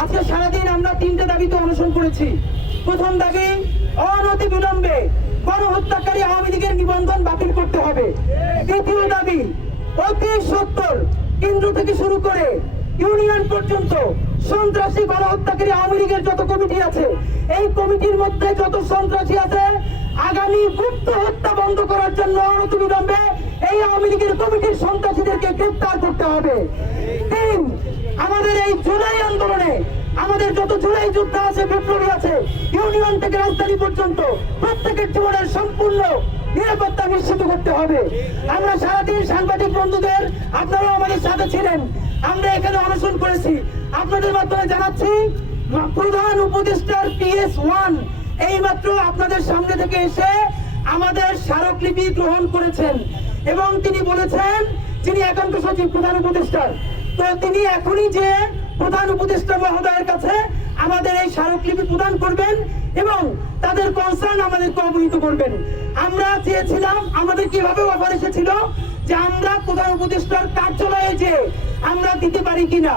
আজকে সারাদিন আমরা তিনটে দাবিতে অনশন করেছি প্রথম দাবি অনতি বিলম্বে গণহত্যাকারী আওয়ামী লীগের নিবন্ধন বাতিল করতে হবে দ্বিতীয় দাবি অতি সত্তর কেন্দ্র থেকে শুরু করে ইউনিয়ন পর্যন্ত সন্ত্রাসী গণহত্যাকারী আওয়ামী লীগের যত কমিটি আছে এই কমিটির মধ্যে যত সন্ত্রাসী আছে আগামী গুপ্ত হত্যা বন্ধ করার জন্য অনতি বিলম্বে এই আওয়ামী লীগের কমিটির সন্ত্রাসীদেরকে গ্রেপ্তার করতে হবে তিন আমাদের এই জুলাই আন্দোলনে আমাদের যত জুলাই যুদ্ধ আছে বিপ্লবী আছে ইউনিয়ন থেকে রাজধানী পর্যন্ত প্রত্যেকের জীবনের সম্পূর্ণ নিরাপত্তা নিশ্চিত করতে হবে আমরা সারাদিন সাংবাদিক বন্ধুদের আপনারাও আমাদের সাথে ছিলেন আমরা এখানে অনুসরণ করেছি আপনাদের মাধ্যমে জানাচ্ছি প্রধান উপদেষ্টার পিএস ওয়ান এই মাত্র আপনাদের সামনে থেকে এসে আমাদের স্মারকলিপি গ্রহণ করেছেন এবং তিনি বলেছেন যিনি একান্ত সচিব প্রধান উপদেষ্টার তো তিনি এখনই যে প্রধান উপদেষ্টা মহোদয়ের কাছে আমাদের এই স্মারকলিপি প্রদান করবেন এবং তাদের কনসার্ন আমাদেরকে অবহিত করবেন আমরা চেয়েছিলাম আমাদের কিভাবে অফার এসেছিল যে আমরা প্রধান উপদেষ্টার কার্যালয়ে যে আমরা দিতে পারি কিনা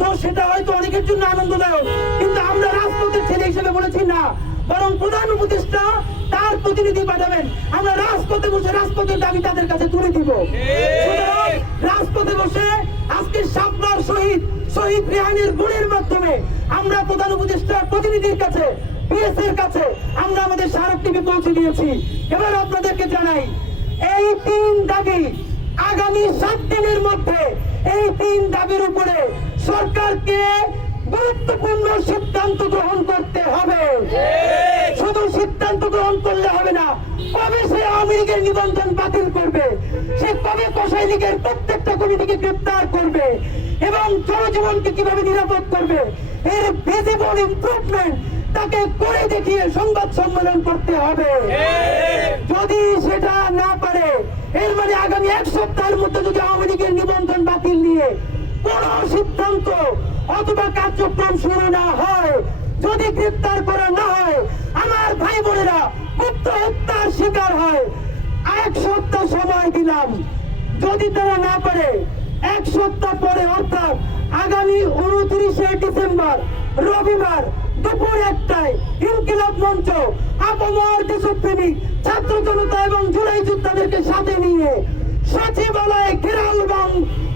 তো সেটা হয়তো অনেকের জন্য আনন্দদায়ক কিন্তু আমরা রাজপথের ছেলে হিসেবে বলেছি না বরং প্রধান উপদেষ্টা তার প্রতিনিধি পাঠাবেন আমরা রাজপথে বসে রাজপথের দাবি তাদের কাছে তুলে দিব রাজপথে বসে শহীদ শহীদ রেহানের গুণের মাধ্যমে আমরা প্রধান উপদেষ্টা প্রতিনিধির কাছে পিএস কাছে আমরা আমাদের স্মারকটিকে পৌঁছে দিয়েছি এবার আপনাদেরকে জানাই এই তিন দাবি আগামী সাত দিনের মধ্যে এই তিন দাবির উপরে সরকারকে গুরুত্বপূর্ণ সিদ্ধান্ত গ্রহণ করতে হবে শুধু সিদ্ধান্ত গ্রহণ করলে হবে না কবে সে আওয়ামী লীগের নিবন্ধন বাতিল করবে সে কিভাবে কসাই লীগের প্রত্যেকটা কমিটিকে গ্রেপ্তার করবে এবং জনজীবনকে কিভাবে নিরাপদ করবে এর ভিজিবল ইম্প্রুভমেন্ট তাকে করে দেখিয়ে সংবাদ সম্মেলন করতে হবে যদি সেটা না পারে এর মানে আগামী এক সপ্তাহের মধ্যে যদি আওয়ামী লীগের নিবন্ধন বাতিল নিয়ে কোন সিদ্ধান্ত অথবা কার্যক্রম শুরু না হয় যদি গ্রেপ্তার করা না হয় আমার ভাই বোনেরা গুপ্ত হত্যার শিকার হয় এক সপ্তাহ সময় দিলাম যদি তারা না পারে এক সপ্তাহ পরে অর্থাৎ আগামী উনত্রিশে ডিসেম্বর রবিবার দুপুর একটায় ইনকিলাব মঞ্চ আপমর দেশপ্রেমিক ছাত্র জনতা এবং জুলাই যোদ্ধাদেরকে সাথে নিয়ে সচিবালয়ে ঘেরাল এবং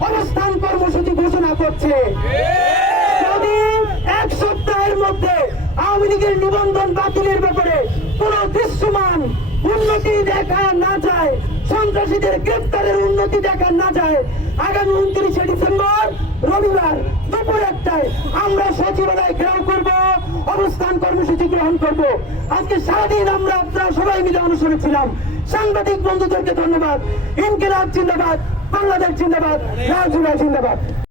অবস্থান কর্মসূচি ঘোষণা করছে যদি এক সপ্তাহের মধ্যে আওয়ামী লীগের নিবন্ধন বাতিলের ব্যাপারে কোন দৃশ্যমান উন্নতি দেখা না যায় সন্ত্রাসীদের গ্রেপ্তারের উন্নতি দেখা না যায় আগামী উনত্রিশে ডিসেম্বর রবিবার দুপুর একটায় আমরা সচিবালয় ঘেরাও করব অবস্থান কর্মসূচি গ্রহণ করব আজকে সারাদিন আমরা আপনারা সবাই মিলে অনুসরণ ছিলাম সাংবাদিক বন্ধুদেরকে ধন্যবাদ ইনকিলাব জিন্দাবাদ বাংলাদেশ জিন্দাবাদ রাজুরা জিন্দাবাদ